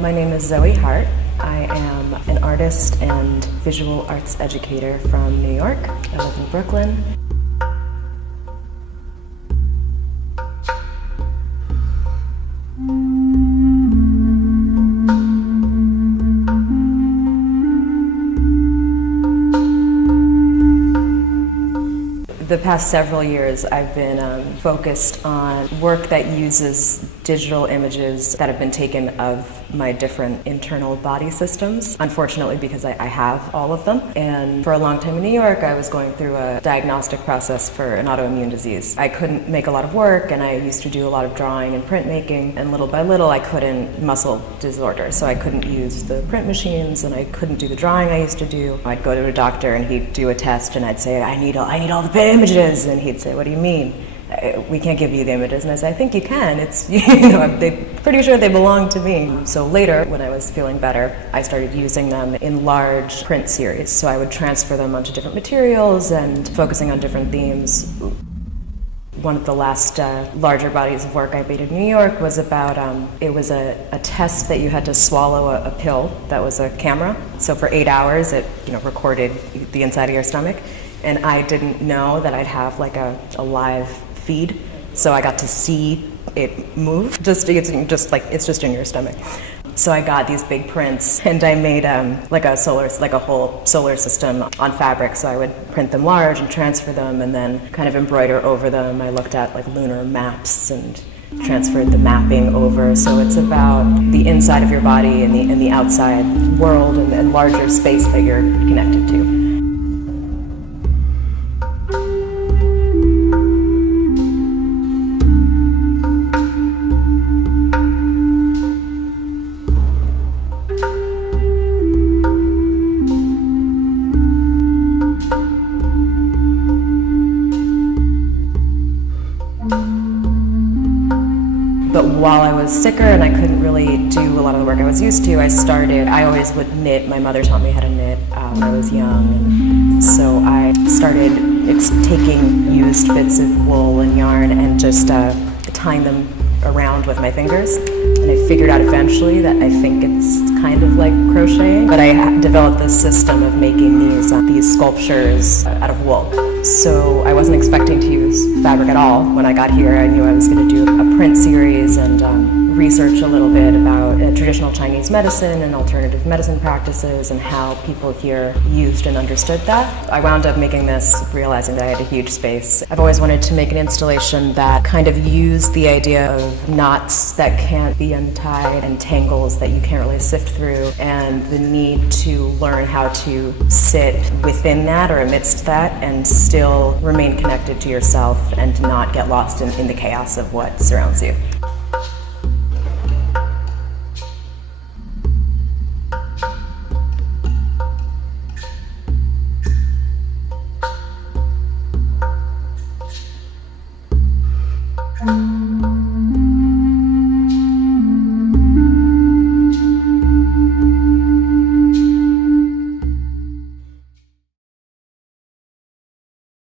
My name is Zoey Hart. I am an artist and visual arts educator from New York. I live in Brooklyn. The past several years, I've been focused on work that uses digital images that have been taken of my different internal body systems, unfortunately because I have all of them. And for a long time in New York, I was going through a diagnostic process for an autoimmune disease. I couldn't make a lot of work, and I used to do a lot of drawing and printmaking, and little by little I couldn't, muscle disorder, so I couldn't use the print machines and I couldn't do the drawing I used to do. I'd go to a doctor and he'd do a test and I'd say, I need all the images, and he'd say, what do you mean? We can't give you the images. And I said, I think you can. It's, they're pretty sure they belong to me. So later, when I was feeling better, I started using them in large print series. So I would transfer them onto different materials and focusing on different themes. One of the last larger bodies of work I made in New York was about, it was a test that you had to swallow a pill that was a camera. So for 8 hours, it recorded the inside of your stomach. And I didn't know that I'd have like a live feed, so I got to see it move. It's just in your stomach. So I got these big prints, and I made like a whole solar system on fabric. So I would print them large and transfer them, and then kind of embroider over them. I looked at like lunar maps and transferred the mapping over. So it's about the inside of your body and the outside world and larger space that you're connected to. But while I was sicker and I couldn't really do a lot of the work I was used to, I always would knit. My mother taught me how to knit when I was young. And so I started taking used bits of wool and yarn and just tying them around with my fingers. And I figured out eventually that I think it's kind of like crocheting. But I developed this system of making these sculptures out of wool. So I wasn't expecting to use fabric at all. When I got here, I knew I was going to do a print series and research a little bit about traditional Chinese medicine and alternative medicine practices and how people here used and understood that. I wound up making this, realizing that I had a huge space. I've always wanted to make an installation that kind of used the idea of knots that can't be untied and tangles that you can't really sift through, and the need to learn how to sit within that or amidst that and still remain connected to yourself and not get lost in the chaos of what surrounds you.